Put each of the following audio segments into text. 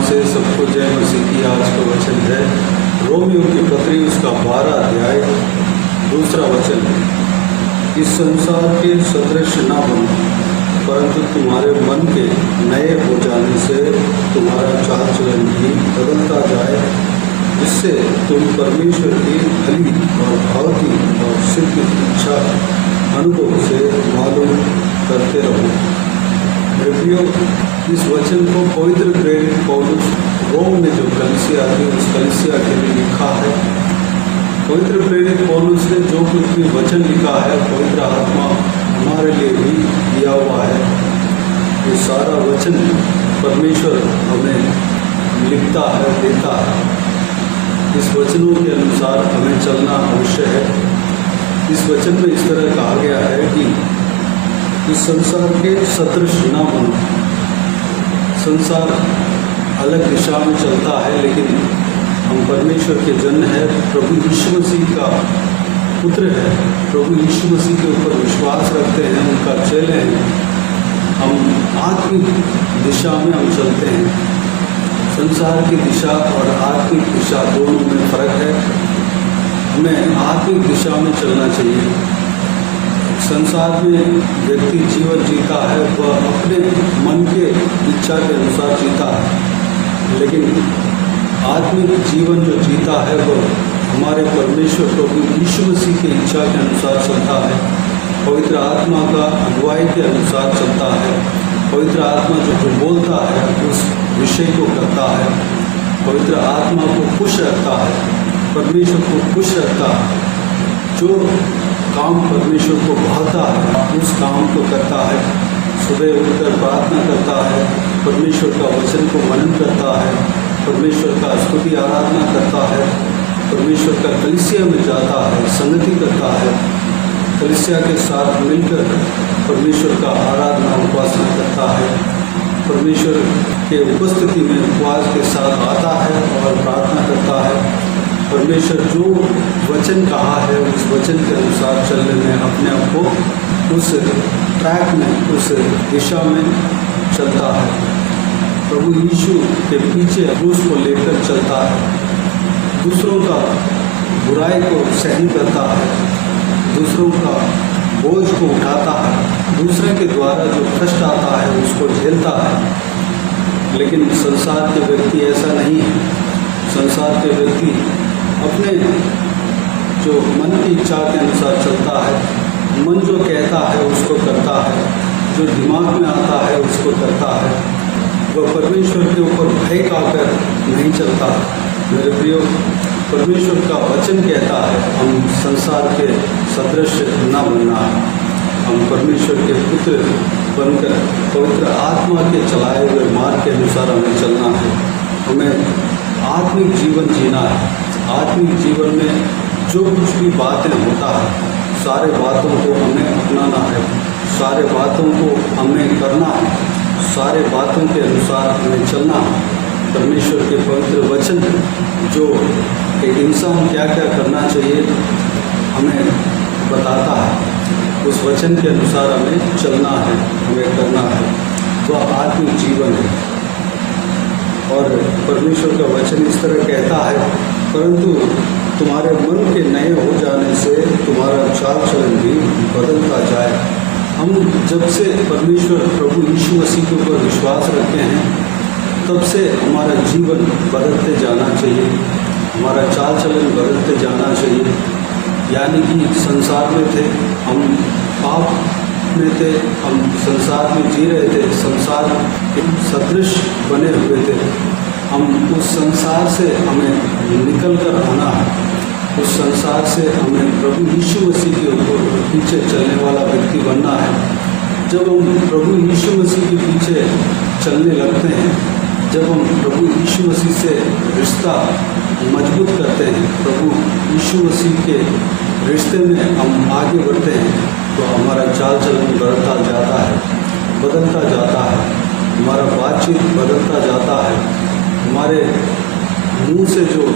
नाम से सबको जय मसीह की। आज का वचन है रोमियो की पत्री उसका 12 अध्याय 2 वचन। इस संसार के सदृश न बनो, परंतु तुम्हारे मन के नए हो जाने से तुम्हारा चाल चलन भी बदलता जाए, जिससे तुम परमेश्वर की भली और भावती और सिद्ध इच्छा अनुभव से मालूम करते रहो। प्रियो, इस वचन को पवित्र प्रेरित पौलुस रोम में जो कलीसिया थी उस कलीसिया के लिए लिखा है। पवित्र प्रेरित पौलुस ने जो कुछ भी वचन लिखा है पवित्र आत्मा हमारे लिए भी दिया हुआ है। ये सारा वचन परमेश्वर हमें लिखता है, देता है। इस वचनों के अनुसार हमें चलना अवश्य है। इस वचन में इस तरह कहा गया है कि इस संसार के सदृश न बनो। संसार अलग दिशा में चलता है, लेकिन हम परमेश्वर के जन हैं, प्रभु यीशु मसीह का पुत्र है, प्रभु यीशु मसीह के ऊपर विश्वास रखते हैं, उनका चेले हैं। हम आत्मिक दिशा में हम चलते हैं। संसार की दिशा और आत्मिक दिशा दोनों में फर्क है। हमें आत्मिक दिशा में चलना चाहिए। संसार में व्यक्ति जीवन जीता है, वह अपने मन के इच्छा के अनुसार जीता है, लेकिन आत्मिक जीवन जो जीता है वह हमारे परमेश्वर प्रभु यीशु मसीह की इच्छा के अनुसार चलता है, पवित्र आत्मा का अगुवाई के अनुसार चलता है। पवित्र आत्मा जो बोलता है उस विषय को करता है। पवित्र आत्मा को खुश रखता है, परमेश्वर को खुश रखता है। जो काम परमेश्वर को भाता है उस काम को करता है। सुबह उठकर प्रार्थना करता है, परमेश्वर का वचन को मनन करता है, परमेश्वर का स्तुति आराधना करता है, परमेश्वर का कलीसिया में जाता है, संगति करता है, कलीसिया के साथ मिलकर परमेश्वर का आराधना उपासना करता है, परमेश्वर के उपस्थिति में उपवास के साथ आता है और प्रार्थना करता है। परमेश्वर जो वचन कहा है उस वचन के अनुसार चलने में अपने आप को उस ट्रैक में, उस दिशा में चलता है। प्रभु यीशु के पीछे क्रूस को लेकर चलता है, दूसरों का बुराई को सहन करता है, दूसरों का बोझ को उठाता है, दूसरे के द्वारा जो कष्ट आता है उसको झेलता है। लेकिन संसार के व्यक्ति ऐसा नहीं है। संसार के व्यक्ति अपने जो मन की इच्छा के अनुसार चलता है। मन जो कहता है उसको करता है, जो दिमाग में आता है उसको करता है। वह परमेश्वर के ऊपर भय खाकर नहीं चलता। मेरे प्रियो, परमेश्वर का वचन कहता है हम संसार के सदृश न बनना है। हम परमेश्वर के पुत्र बनकर पवित्र आत्मा के चलाए हुए मार्ग के अनुसार हमें चलना है। हमें आत्मिक जीवन जीना है। आत्मिक जीवन में जो कुछ भी बातें होता है सारे बातों को हमें अपनाना है, सारे बातों को हमें करना है, सारे बातों के अनुसार हमें चलना है। परमेश्वर के पवित्र वचन जो एक इंसान क्या क्या करना चाहिए हमें बताता है, उस वचन के अनुसार हमें चलना है, हमें करना है। तो आत्मिक जीवन है। और परमेश्वर का वचन इस तरह कहता है, परंतु तुम्हारे मन के नए हो जाने से तुम्हारा चाल चलन भी बदलता जाए। हम जब से परमेश्वर प्रभु यीशु मसीह के ऊपर विश्वास रखते हैं तब से हमारा जीवन बदलते जाना चाहिए, हमारा चाल चलन बदलते जाना चाहिए। यानी कि संसार में थे, हम पाप में थे, हम संसार में जी रहे थे, संसार के सदृश बने हुए थे। हम उस संसार से हमें निकल कर आना है। उस संसार से हमें प्रभु यीशु मसीह के ऊपर पीछे चलने वाला व्यक्ति बनना है। जब हम प्रभु यीशु मसीह के पीछे चलने लगते हैं, जब हम प्रभु यीशु मसीह से रिश्ता मजबूत करते हैं, प्रभु यीशु मसीह के रिश्ते में हम आगे बढ़ते हैं, तो हमारा चाल चलन बढ़ता जाता है, बदलता जाता है, हमारा बातचीत बदलता जाता है। हमारे मुंह से जो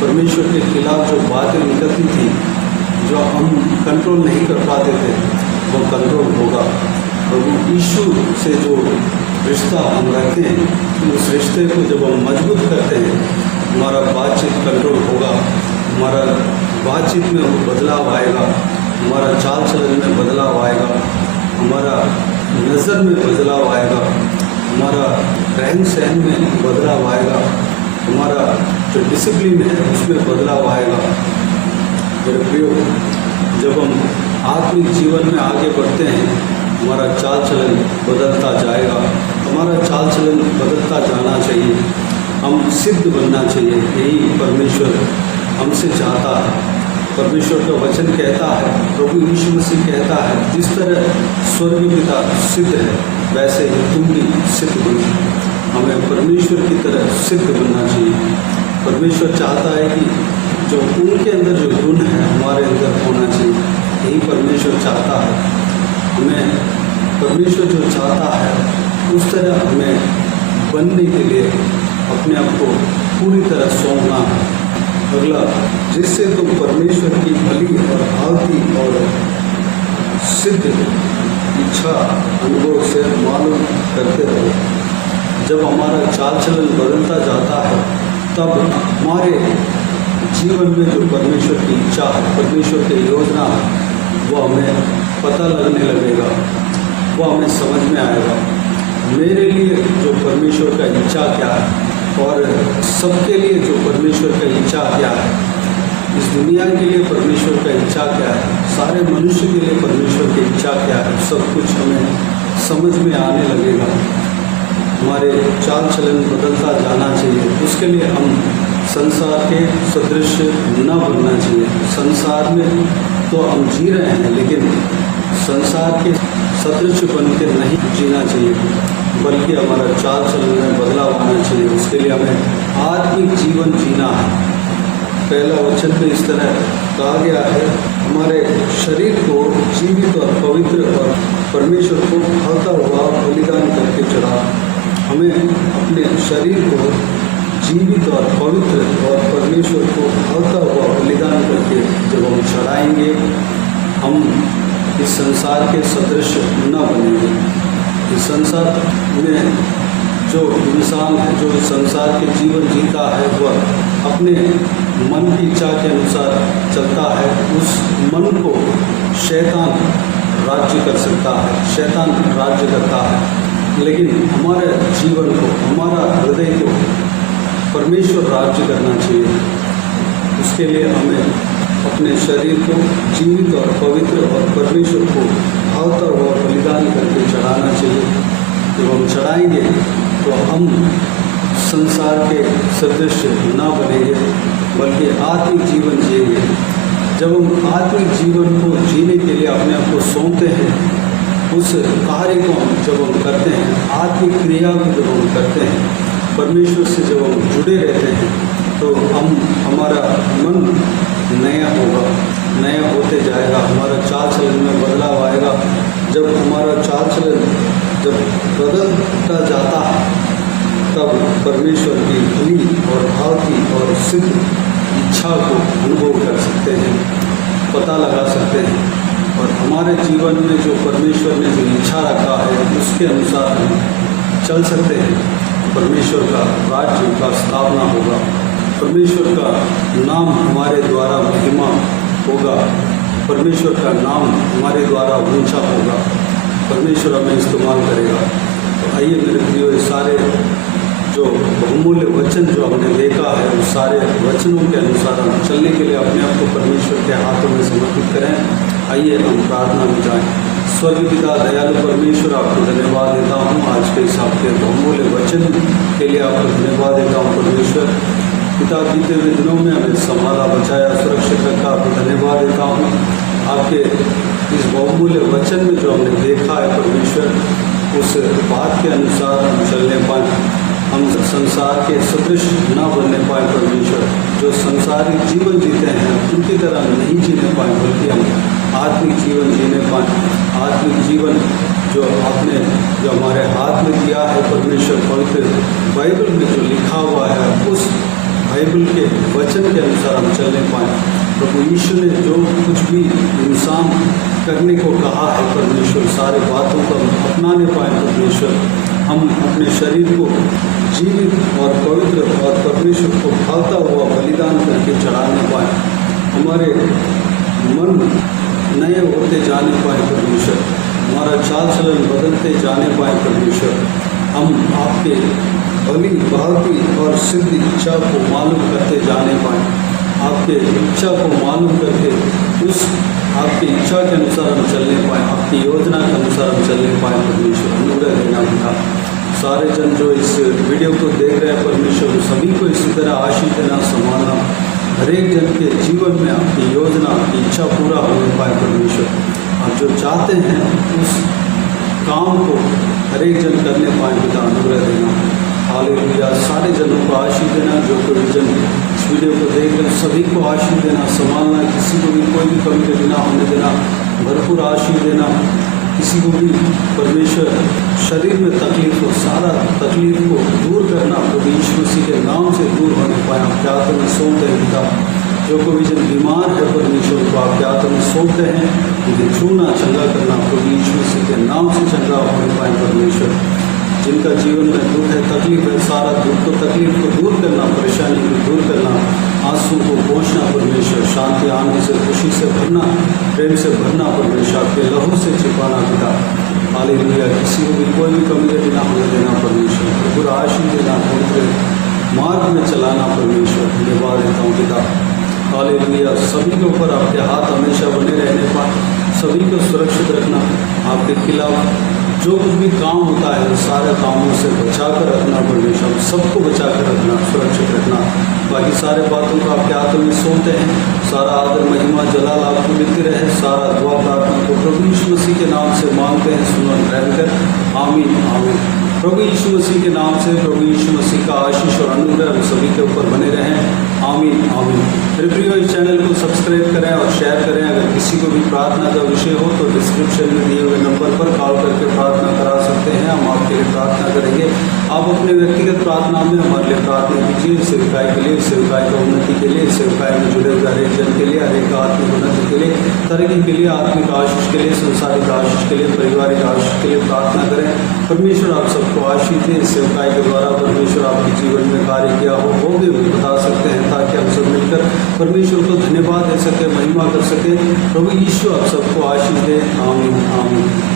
परमेश्वर के खिलाफ जो बातें निकलती थी, जो हम कंट्रोल नहीं कर पाते थे, वो कंट्रोल होगा। प्रभु यीशु से जो रिश्ता हम रखते हैं, उस रिश्ते को जब हम मजबूत करते हैं, हमारा बातचीत कंट्रोल होगा, हमारा बातचीत में बदलाव आएगा, हमारा चाल चलन में बदलाव आएगा, हमारा नज़र में बदलाव आएगा, हमारा रहन सहन में बदलाव आएगा, हमारा जो डिसिप्लिन है उसमें बदलाव आएगा। मेरे प्रियो, जब हम आत्मिक जीवन में आगे बढ़ते हैं, हमारा चाल चलन बदलता जाएगा, हमारा चाल चलन बदलता जाना चाहिए, हम सिद्ध बनना चाहिए। यही परमेश्वर हमसे चाहता है। परमेश्वर का वचन कहता है, प्रभु यीशु मसीह कहता है, जिस तरह स्वर्गीय पिता सिद्ध है वैसे ही तुम भी सिद्ध बनो। हमें परमेश्वर की तरह सिद्ध बनना चाहिए। परमेश्वर चाहता है कि जो उनके अंदर जो गुण है हमारे अंदर होना चाहिए। यही परमेश्वर चाहता है। हमें परमेश्वर जो चाहता है उस तरह हमें बनने के लिए अपने आप को पूरी तरह सौंपना है। अगला, जिससे तुम परमेश्वर की भली और हालती और सिद्ध इच्छा अनुभव से मालूम करते रहो। जब हमारा चाल चलन बदलता जाता है, तब हमारे जीवन में जो परमेश्वर की इच्छा है, परमेश्वर की योजना है, वो हमें पता लगने लगेगा, वो हमें समझ में आएगा। मेरे लिए जो परमेश्वर का इच्छा क्या है और सबके लिए जो परमेश्वर का इच्छा क्या है, इस दुनिया के लिए परमेश्वर का इच्छा क्या है, सारे मनुष्य के लिए परमेश्वर की इच्छा क्या है, सब कुछ हमें समझ में आने लगेगा। हमारे चाल चलन बदलता जाना चाहिए। उसके लिए हम संसार के सदृश न बनना चाहिए। संसार में तो हम जी रहे हैं, लेकिन संसार के सदृश बन के नहीं जीना चाहिए, बल्कि हमारा चाल चलन में बदलाव आना चाहिए। उसके लिए हमें आत्मिक जीवन जीना है। पहला वचन में इस तरह कहा गया है, हमारे शरीर को जीवित और पवित्र और परमेश्वर को भाता हुआ बलिदान करके चढ़ा। हमें अपने शरीर को जीवित और पवित्र और परमेश्वर को भाता हुआ बलिदान करके जब हम चढ़ाएंगे, हम इस संसार के सदृश न बनेंगे। इस संसार में जो इंसान है, जो संसार के जीवन जीता है, वह अपने मन की इच्छा के अनुसार चलता है। उस मन को शैतान राज्य कर सकता है, शैतान राज्य करता है। लेकिन हमारे जीवन को, हमारा हृदय को परमेश्वर राज्य करना चाहिए। उसके लिए हमें अपने शरीर को जीवित और पवित्र और परमेश्वर को भावता हुआ बलिदान करके चढ़ाना चाहिए। जब हम चढ़ाएंगे तो हम संसार के सदृश न बनेंगे, बल्कि आत्मिक जीवन जिएंगे। जब हम आत्मिक जीवन को जीने के लिए अपने आप को सौंपते हैं, उस कार्य को जब हम करते हैं, आत्मिक क्रिया को जब हम करते हैं, परमेश्वर से जब हम जुड़े रहते हैं, तो हमारा मन नया होगा, नया होते जाएगा। हमारा चाल चलन में बदलाव आएगा। जब हमारा चाल चलन जब बदलता जाता है, तब परमेश्वर की भली और भावती और सिद्ध इच्छा को अनुभव कर सकते हैं, पता लगा सकते हैं, और हमारे जीवन में जो परमेश्वर ने जो इच्छा रखा है उसके अनुसार हम चल सकते हैं। परमेश्वर का राज्य का स्थापना होगा, परमेश्वर का नाम हमारे द्वारा महिमा होगा, परमेश्वर का नाम हमारे द्वारा ऊंचा होगा, परमेश्वर हमें इस्तेमाल करेगा। तो आइए मेरे प्रियो, ये सारे जो बहुमूल्य वचन जो हमने देखा है, उस सारे वचनों के अनुसार हम चलने के लिए अपने आप को परमेश्वर के हाथों में समर्पित करें। आइए हम प्रार्थना में जाएं। स्वर्गीय पिता दयालु परमेश्वर, आपको धन्यवाद देता हूँ आज के इस आपके बहुमूल्य वचन के लिए आपको धन्यवाद देता हूँ परमेश्वर। पिता, बीते हुए दिनों में हमें संभाला, बचाया, सुरक्षित रखा, आपको धन्यवाद देता हूँ। आपके इस बहुमूल्य वचन में जो हमने देखा है परमेश्वर, उस बात के अनुसार हम चलने पाएँ, हम संसार के सदृश न बनने पाए परमेश्वर। जो संसारिक जीवन जीते हैं उनकी तरह नहीं जीने पाए, बल्कि हम आत्मिक जीवन जीने पाए। आत्मिक जीवन जो आपने जो हमारे हाथ में दिया है परमेश्वर, पवित्र बाइबल में जो लिखा हुआ है, उस बाइबल के वचन के अनुसार हम चलने पाएँ। प्रभु यीशु ने जो कुछ भी इंसान करने को कहा है परमेश्वर, सारे बातों को हम अपनाने पाए परमेश्वर। हम अपने शरीर को जीवित और पवित्र और परमेश्वर को भाता हुआ बलिदान करके चढ़ाने पाए, हमारे मन नए होते जाने पाए परमेश्वर, हमारा चाल चलन बदलते जाने पाए परमेश्वर, हम आपके भली भांति और सिद्ध इच्छा को मालूम करते जाने पाए, आपके इच्छा को मालूम करके उस आपकी इच्छा के अनुसार हम चलने पाए, आपकी योजना के अनुसार हम चलने पाए परमेश्वर, अनुग्रह देना पिता। सारे जन जो इस वीडियो को देख रहे हैं परमेश्वर, सभी को इसी तरह आशीष देना, संभालना, हर एक जन के जीवन में आपकी योजना, आपकी इच्छा पूरा होने पाए परमेश्वर। आप जो चाहते हैं उस काम को हर एक जन करने पाए पिता, अनुग्रह देना। हालेलुया। सारे जनों को आशीष देना, जो कोई जन इस वीडियो को देख रहे सभी को आशीष देना, संभालना, किसी को भी कोई भी कमी कमी ना होने देना, भरपूर आशीष देना। किसी को भी परमेश्वर शरीर में तकलीफ हो, सारा तकलीफ को दूर करना, प्रभु यीशु मसीह के नाम से दूर होने पाए आपके हाथों में सौंपते हैं पिता। जो कोई जन बीमार है परमेश्वर को आपके हाथों में सौंपते हैं, उन्हें छूना, चंगा करना, प्रभु यीशु मसीह के नाम से चंगा होने पाए परमेश्वर। जिनका जीवन में दुख है, तकलीफ है, सारा दुख को, तकलीफ को दूर करना, परेशानी को दूर करना, आंसू को पोंछना परमेश्वर, शांति, आनंद से, खुशी से भरना, प्रेम से भरना परमेश्वर, आपके लहू से छिपाना पिता। हालेलुया। किसी को भी कोई भी कमी ना होने देना परमेश्वर, पूरा आशीष देना, पवित्र मार्ग में चलाना परमेश्वर, धन्यवाद देता हूँ पिता। हालेलुया। सभी के ऊपर आपके हाथ हमेशा बने रहने पर, सभी को सुरक्षित रखना, आपके खिलाफ जो कुछ भी काम होता है सारे कामों से बचा कर रखना परमेश्वर, सबको बचा कर रखना, सुरक्षित रखना। बाकी सारे बातों को आपके हाथों में सौंपते हैं। सारा आदर, महिमा, जलाल आपको मिलती रहे। सारा दुआ प्रार्थना को प्रभु यीशु मसीह के नाम से मांगते हैं, सुनो ग्रहण कर। आमीन आमीन। प्रभु यीशु मसीह के नाम से प्रभु यीशु मसीह का आशीष और अनुग्रह सभी के ऊपर बने रहें। आमीन आमीन। मेरे प्रियो, इस चैनल को सब्सक्राइब करें और शेयर करें। अगर किसी को भी प्रार्थना का विषय हो तो डिस्क्रिप्शन में दिए हुए नंबर पर कॉल करके प्रार्थना करा सकते हैं, हम आपके लिए प्रार्थना करेंगे। आप अपने व्यक्तिगत प्रार्थना में हमारे लिए प्रार्थना कीजिए, सेवकाई के लिए, सेवकाई का उन्नति के लिए, सेवकाई में जुड़े हुए हरेक जन के लिए, हरेक आत्मिक उन्नति के लिए, तरक्की के लिए, आत्मिक आशीष के लिए, संसारिक आशीष के लिए, पारिवारिक आशीष के लिए प्रार्थना करें। परमेश्वर आप सबको आशीष दे। सेवकाई के द्वारा परमेश्वर आपके जीवन में कार्य किया हो वो भी बता सकते हैं, ताकि हम सब मिलकर परमेश्वर को धन्यवाद दे सके, महिमा कर सके। प्रभु यीशु आप सबको आशीष दे। आमीन आमीन।